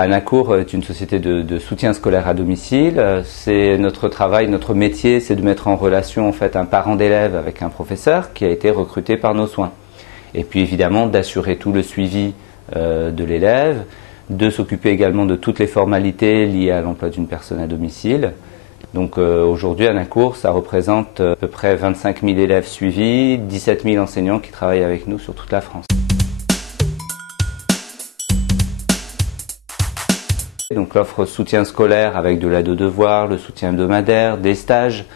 Anacour est une société de soutien scolaire à domicile. C'est notre travail, notre métier, c'est de mettre en relation en fait un parent d'élève avec un professeur qui a été recruté par nos soins. Et puis évidemment d'assurer tout le suivi de l'élève, de s'occuper également de toutes les formalités liées à l'emploi d'une personne à domicile. Donc aujourd'hui, Anacour, ça représente à peu près 25 000 élèves suivis, 17 000 enseignants qui travaillent avec nous sur toute la France. Donc l'offre soutien scolaire avec de l'aide aux devoirs, le soutien hebdomadaire, des stages.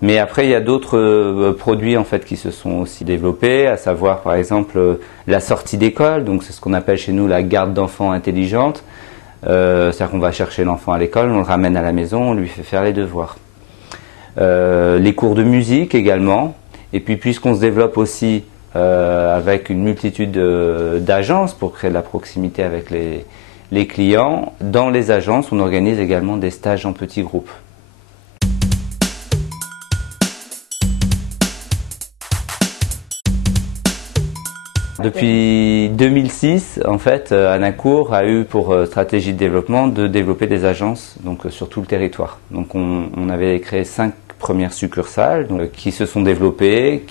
Mais après, il y a d'autres produits en fait qui se sont aussi développés, à savoir par exemple la sortie d'école. Donc c'est ce qu'on appelle chez nous la garde d'enfants intelligente. C'est-à-dire qu'on va chercher l'enfant à l'école, on le ramène à la maison, on lui fait faire les devoirs. Les cours de musique également. Et puis puisqu'on se développe aussi avec une multitude d'agences pour créer de la proximité avec les clients, dans les agences, on organise également des stages en petits groupes. Depuis 2006, en fait, Anacour a eu pour stratégie de développement de développer des agences donc, sur tout le territoire. Donc on avait créé 5 premières succursales qui se sont développées,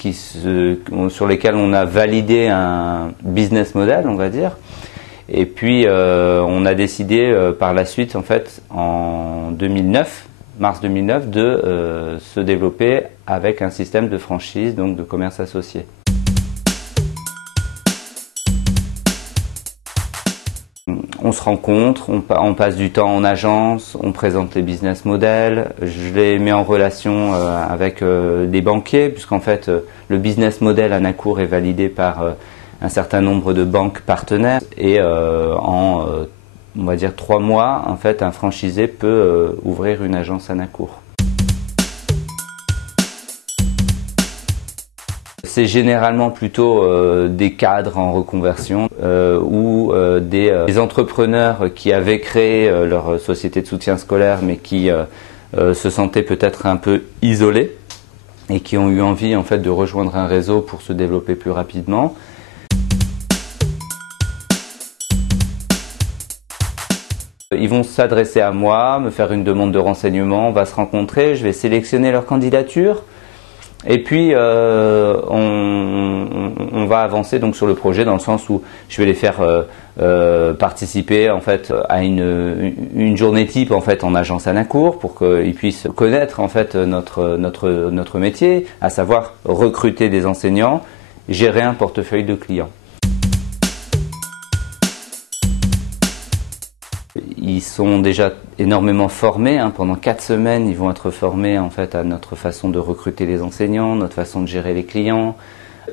sur lesquelles on a validé un business model, on va dire. Et puis on a décidé par la suite, en fait, en 2009, mars 2009, de se développer avec un système de franchise, donc de commerce associé. On se rencontre, on passe du temps en agence, on présente les business models, je les mets en relation avec des banquiers, puisqu'en fait le business model Anacour est validé par un certain nombre de banques partenaires et en on va dire 3 mois, en fait, un franchisé peut ouvrir une agence Anacour. C'est généralement plutôt des cadres en reconversion ou des entrepreneurs qui avaient créé leur société de soutien scolaire mais qui se sentaient peut-être un peu isolés et qui ont eu envie en fait de rejoindre un réseau pour se développer plus rapidement. Ils vont s'adresser à moi, me faire une demande de renseignement, on va se rencontrer, je vais sélectionner leur candidature. Et puis on va avancer donc sur le projet dans le sens où je vais les faire participer en fait à une journée type en fait en agence Anacour pour qu'ils puissent connaître en fait notre métier, à savoir recruter des enseignants, gérer un portefeuille de clients. Ils sont déjà énormément formés, pendant 4 semaines ils vont être formés en fait à notre façon de recruter les enseignants, notre façon de gérer les clients.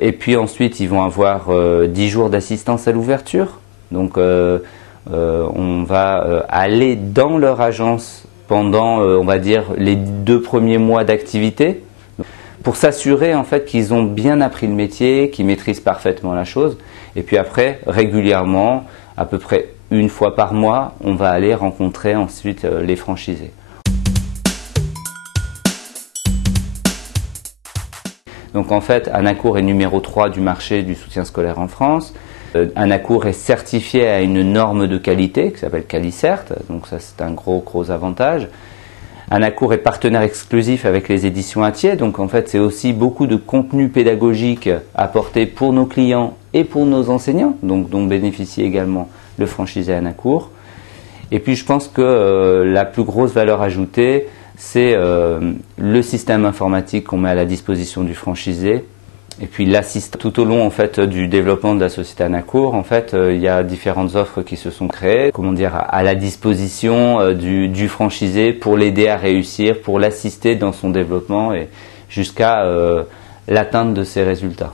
Et puis ensuite ils vont avoir 10 jours d'assistance à l'ouverture. Donc on va aller dans leur agence pendant on va dire les 2 premiers mois d'activité pour s'assurer en fait qu'ils ont bien appris le métier, qu'ils maîtrisent parfaitement la chose. Et puis après régulièrement, à peu près 1 fois par mois, on va aller rencontrer ensuite les franchisés. Donc en fait, Anacour est numéro 3 du marché du soutien scolaire en France. Anacour est certifié à une norme de qualité qui s'appelle Qualicert, donc ça c'est un gros avantage. Anacour est partenaire exclusif avec les éditions Hatier, donc en fait c'est aussi beaucoup de contenu pédagogique apporté pour nos clients et pour nos enseignants, donc dont bénéficie également le franchisé Anacour. Et puis je pense que la plus grosse valeur ajoutée, c'est le système informatique qu'on met à la disposition du franchisé et puis l'assistant. Tout au long en fait du développement de la société Anacour, en fait, il y a différentes offres qui se sont créées, comment dire, à la disposition du franchisé pour l'aider à réussir, pour l'assister dans son développement et jusqu'à l'atteinte de ses résultats.